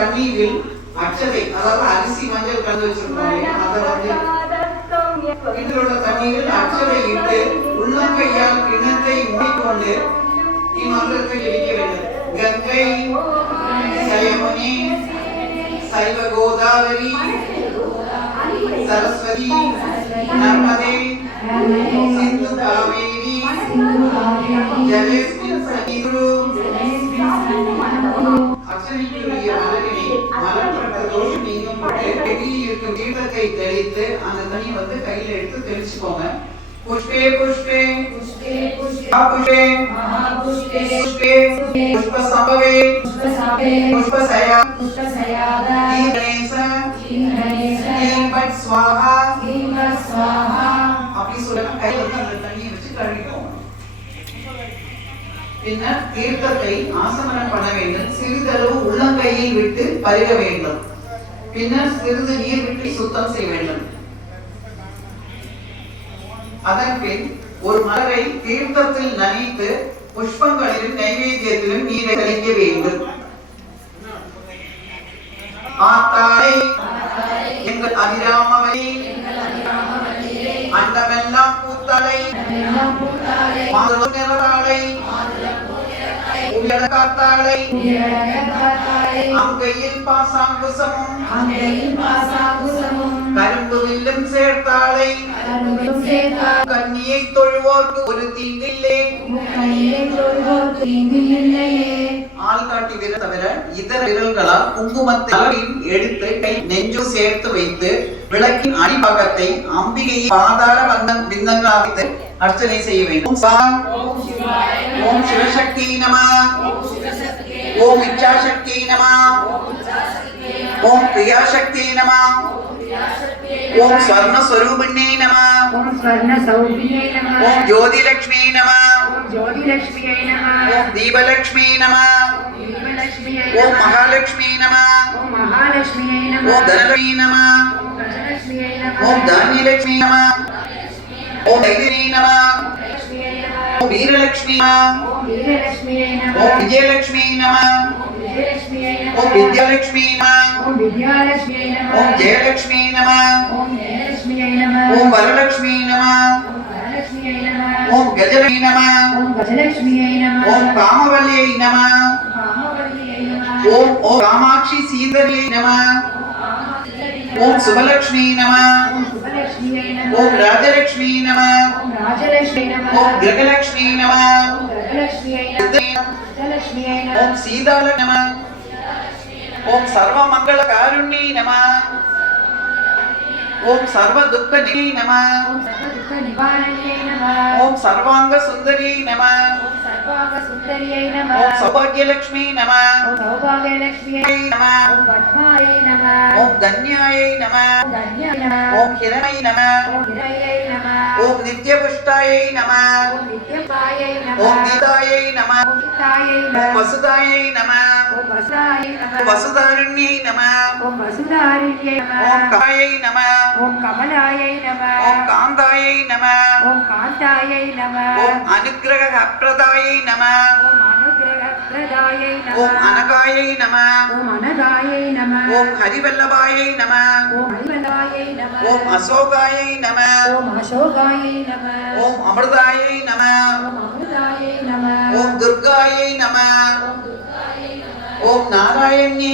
தண்ணீரில் அச்சதை அதாவது அரிசி மஞ்சள் கலந்து வச்சிருப்பாங்க அதை வந்து கிணறுள்ள தண்ணீரில் அச்சதை இட்டு உள்ளங்கையால் கிணத்தை மூடிக்கொண்டு நீ மந்திரத்தை இடிக்க வேண்டும். கங்கை சயமுனி சைவ கோதாவரி சரஸ்வதி நம் நீங்கும் வெளியில் இருக்கும் தீர்த்தத்தை தெளித்து அந்த தண்ணி வந்து கையில எடுத்து தெளிச்சுக்கோங்க. புஷ்பே புஷ்பே. ஆ புஷ்பே. புஷ்பே. புஷ்ப சம்பவே புஷ்ப சயா கணேச ஸ்வாஹா அப்படி சொல்லுங்க கையில வந்து அந்த தண்ணியை வச்சு கழுவிக்கோங்க. பின்னர் தீர்த்தத்தை ஆசமனம் பண்ண வேண்டும். சிறிதளவு உள்ளங்கையில் விட்டு பருக வேண்டும். பின்னர் சிறிது நீர் விட்டு சுத்தம் செய்ய வேண்டும். அதன்பின் ஒரு மலரை தீர்த்தத்தில் நனைத்து புஷ்பங்களிலும் நைவேத்தியத்திலும் நீரை கழிக்க வேண்டும். ஆத்தாளை எங்கள் அதிராமவை அண்டமெல்லாம் பூத்தலை மாதுள நிறத்தாளை உயரக்காத்தாளை அங்கையில் பாசாங்குசமும். கரும்பு வில்லும் சேர்த்தாளை. கன்னியை தொழுவோர்க்கு ஒரு தீங்கில்லே. ஆள்காட்டி விரல் தவிர இதர விரல்களால் குங்குமத்தை எடுத்து கை நெஞ்சு சேர்த்து வைத்து விளக்கின் அடிபாகத்தை அம்பிகையை பாதாள வந்தம் பிந்தங்களாக அர்ச்சனை செய்ய வேண்டும். ஓம் சிவசக்தி நம. ஓம் இச்சாசக்தி நம. ஓம் கிரியாசக்தி நம. ஓம் ஸ்வர்ண ஸ்வரூபிணே நம ஓம் ஸ்வர்ண சௌபியை நம ஓம் ஜோதிலக்ஷ்மி நம ஓம் ஜோதிலட்சுமியை நம ஓம் தீபலக்ஷ்மி நம ஓம் நம மகாலட்சுமி நம ஓம் மகாலட்சுமியை நம ஓம் தனலக்ஷ்மி நம ஓம் கஜலட்சுமியை நம ஓம் தானியலக்ஷ்மி நம ஓம் தைரிணி நம லட்சுமியை நம ஓம் வீரலக்ஷ்மி நம ஓம் வீரலட்சுமியை நம ஓம் விஜயலக்ஷ்மி நம ஓம் விஜயலட்சுமியை நம ஓம் வித்யாலக்ஷ்மி நம ஓம் வித்யாலட்சுமியை நம ஓம் ஜெயலக்ஷ்மி நம ஓம் ஜெயலட்சுமியை நம ஓம் ராஜலட்சுமி நம ஓம் கிரகலக்ஷ்மி நம ஓம் கஜலட்சுமியை நம ஓம் சர்வ மங்கள காருண்யை நம ஓம் சர்வ துக்க நிலை நம ஓம் சர்வாங்க சுந்தரி நம ஓம் சர்வாங்க சுந்தரியை நம ஓம் சௌபாகியலக்ஷ்மி நம ஓம் சௌபாகியலட்சுமியை நம ஓம் பத்மாயை நம ஓம் தன்யாயை நம ஓம் தன்யாயை நம ஓம் ஹிரமை நம ஓம் விரையை நம ஓம் நித்யபுஷ்டாயை நம ஓம் நித்யபாயை நம ஓம் கீதாயை நம ஓம் கீதாயை ஓம் நம வசுதாயை நம ஓம் வசுதாயை நம ஓம் வசுதாரண்யை நம ஓம் வசுதாரியை நம ஓம் காயை நம ஓம் கமலாயை நம ஓம் காந்தாயை நம ஓம் காந்தாயை நம ஓம் அனுக்கிரக பிரதாயை நம ஓம் அனுகிரக பிரதாயை நம ஓம் அனகாயை நம ஓம் அனகாயை நம ஓம் ஹரிவல்லபாயை நம ஓம் ஐவலாயை நம ஓம் அசோகாயை நம ஓம் அசோகாயை நம ஓம் அமிர்தாயை நம ஓம் அமிர்தாயை நம ஓம் துர்காயை நம ஓம் துர்காயை நம ஓம் நாராயணியை